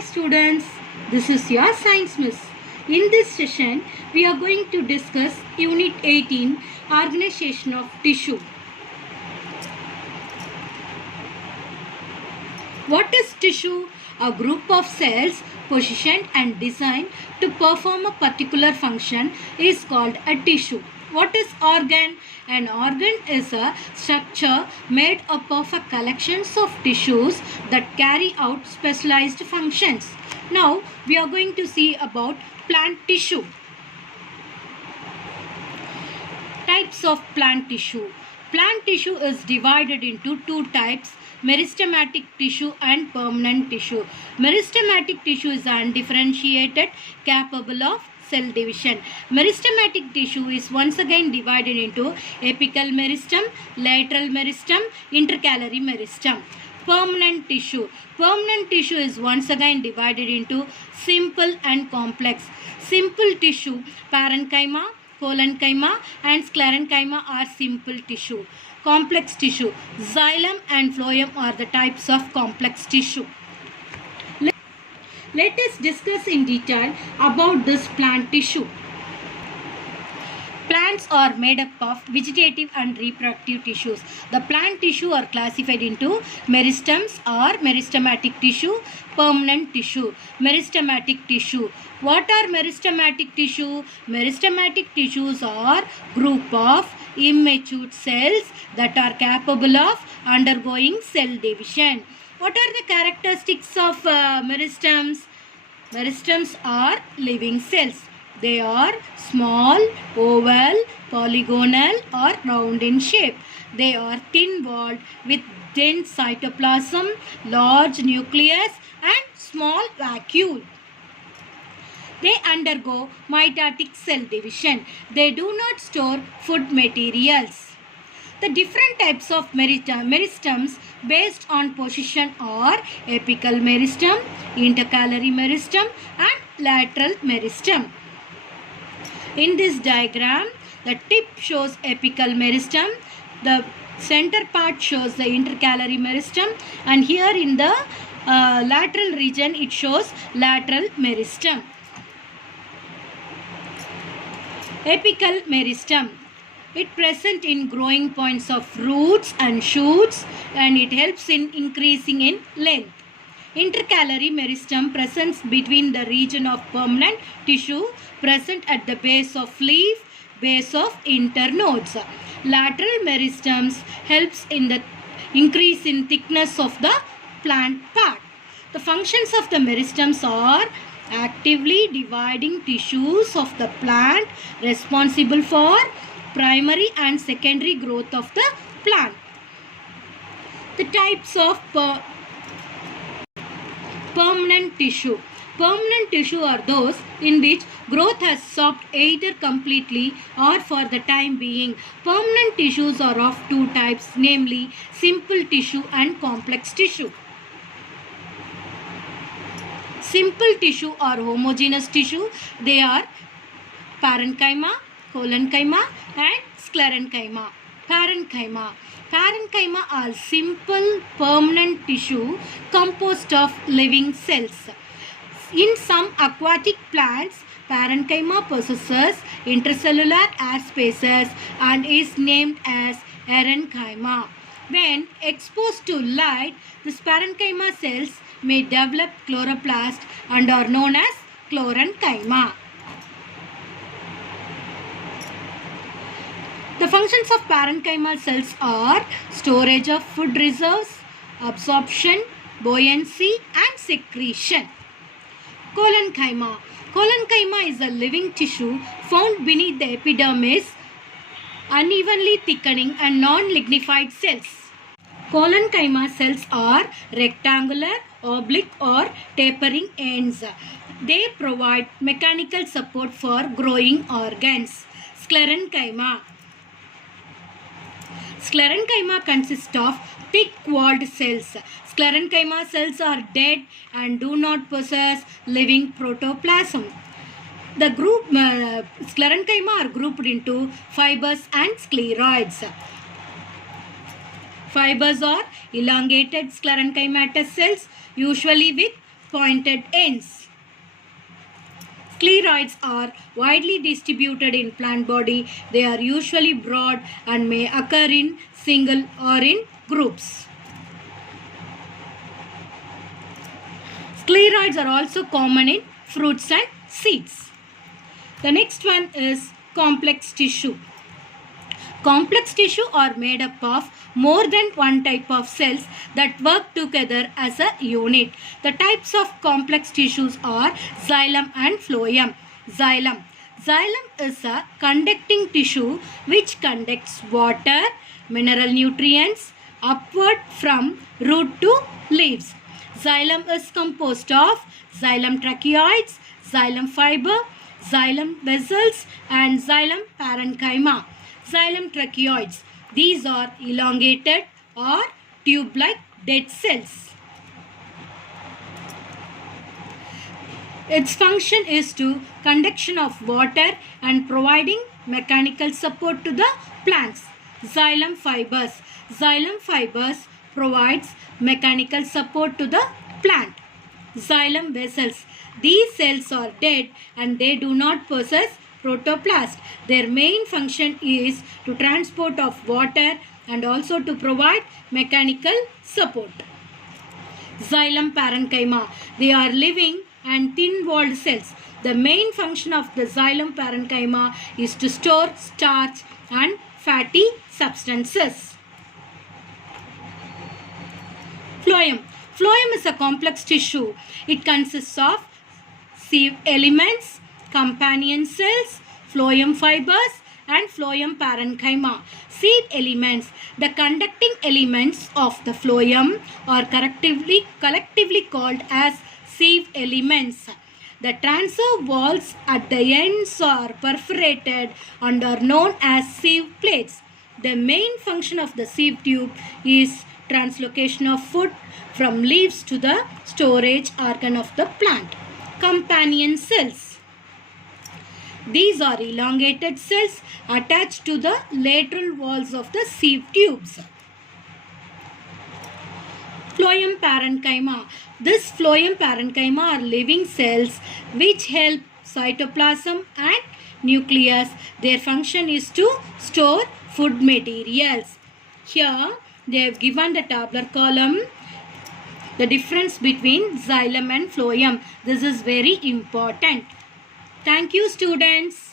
Hi students, this is your science miss. In this session, we are going to discuss Unit 18, Organization of Tissue. What is tissue? A group of cells positioned and designed to perform a particular function is called a tissue. What is organ? An organ is a structure made up of a collections of tissues that carry out specialized functions. Now we are going to see about plant tissue. Types of plant tissue. Plant tissue is divided into two types: meristematic tissue and permanent tissue. Meristematic tissue is undifferentiated, capable of cell division. Meristematic tissue is once again divided into apical meristem, lateral meristem, intercalary meristem. Permanent tissue. Permanent tissue is once again divided into simple and complex. Simple tissue, parenchyma, collenchyma and sclerenchyma are simple tissue. Complex tissue, xylem and phloem are the types of complex tissue. Let us discuss in detail about this plant tissue. Plants are made up of vegetative and reproductive tissues. The plant tissue are classified into meristems or meristematic tissue, permanent tissue. Meristematic tissue. What are meristematic tissue? Meristematic tissues are group of immature cells that are capable of undergoing cell division. What are the characteristics of meristems? Meristems are living cells. They are small, oval, polygonal or round in shape. They are thin-walled with dense cytoplasm, large nucleus and small vacuole. They undergo mitotic cell division. They do not store food materials. The different types of meristems based on position are apical meristem, intercalary meristem and lateral meristem. In this diagram, the tip shows apical meristem, the center part shows the intercalary meristem, and here in the lateral region it shows lateral meristem. Apical meristem. It present in growing points of roots and shoots and it helps in increasing in length. Intercalary meristem presents between the region of permanent tissue present at the base of leaf, base of internodes. Lateral meristems helps in the increase in thickness of the plant part. The functions of the meristems are actively dividing tissues of the plant, responsible for primary and secondary growth of the plant. The types of permanent tissue. Permanent tissue are those in which growth has stopped either completely or for the time being. Permanent tissues are of two types, namely simple tissue and complex tissue. Simple tissue are homogeneous tissue. They are parenchyma, collenchyma and sclerenchyma. Parenchyma. Parenchyma are simple permanent tissue composed of living cells. In some aquatic plants, parenchyma possesses intercellular air spaces and is named as erenchyma. When exposed to light, these parenchyma cells may develop chloroplast and are known as chlorenchyma. The functions of parenchymal cells are storage of food reserves, absorption, buoyancy and secretion. Collenchyma. Collenchyma is a living tissue found beneath the epidermis, unevenly thickening and non-lignified cells. Collenchyma cells are rectangular, oblique or tapering ends. They provide mechanical support for growing organs. Sclerenchyma. Sclerenchyma consists of thick-walled cells. Sclerenchyma cells are dead and do not possess living protoplasm. The group sclerenchyma are grouped into fibers and scleroids. Fibers are elongated sclerenchymatous cells, usually with pointed ends. Scleroids are widely distributed in plant body. They are usually broad and may occur in single or in groups. Scleroids are also common in fruits and seeds. The next one is complex tissue. Complex tissue are made up of more than one type of cells that work together as a unit. The types of complex tissues are xylem and phloem. Xylem. Xylem is a conducting tissue which conducts water, mineral nutrients upward from root to leaves. Xylem is composed of xylem tracheids, xylem fiber, xylem vessels and xylem parenchyma. Xylem tracheids. These are elongated or tube-like dead cells. Its function is to conduction of water and providing mechanical support to the plants. Xylem fibers. Xylem fibers provides mechanical support to the plant. Xylem vessels. These cells are dead and they do not possess protoplast. Their main function is to transport of water and also to provide mechanical support. Xylem parenchyma. They are living and thin-walled cells. The main function of the xylem parenchyma is to store starch and fatty substances. Phloem. Phloem is a complex tissue. It consists of sieve elements, companion cells, phloem fibers and phloem parenchyma. Sieve elements. The conducting elements of the phloem are collectively called as sieve elements. The transverse walls at the ends are perforated and are known as sieve plates. The main function of the sieve tube is translocation of food from leaves to the storage organ of the plant. Companion cells. These are elongated cells attached to the lateral walls of the sieve tubes. Phloem parenchyma. This phloem parenchyma are living cells which help cytoplasm and nucleus. Their function is to store food materials. Here they have given the tabular column the difference between xylem and phloem. This is very important. Thank you, students.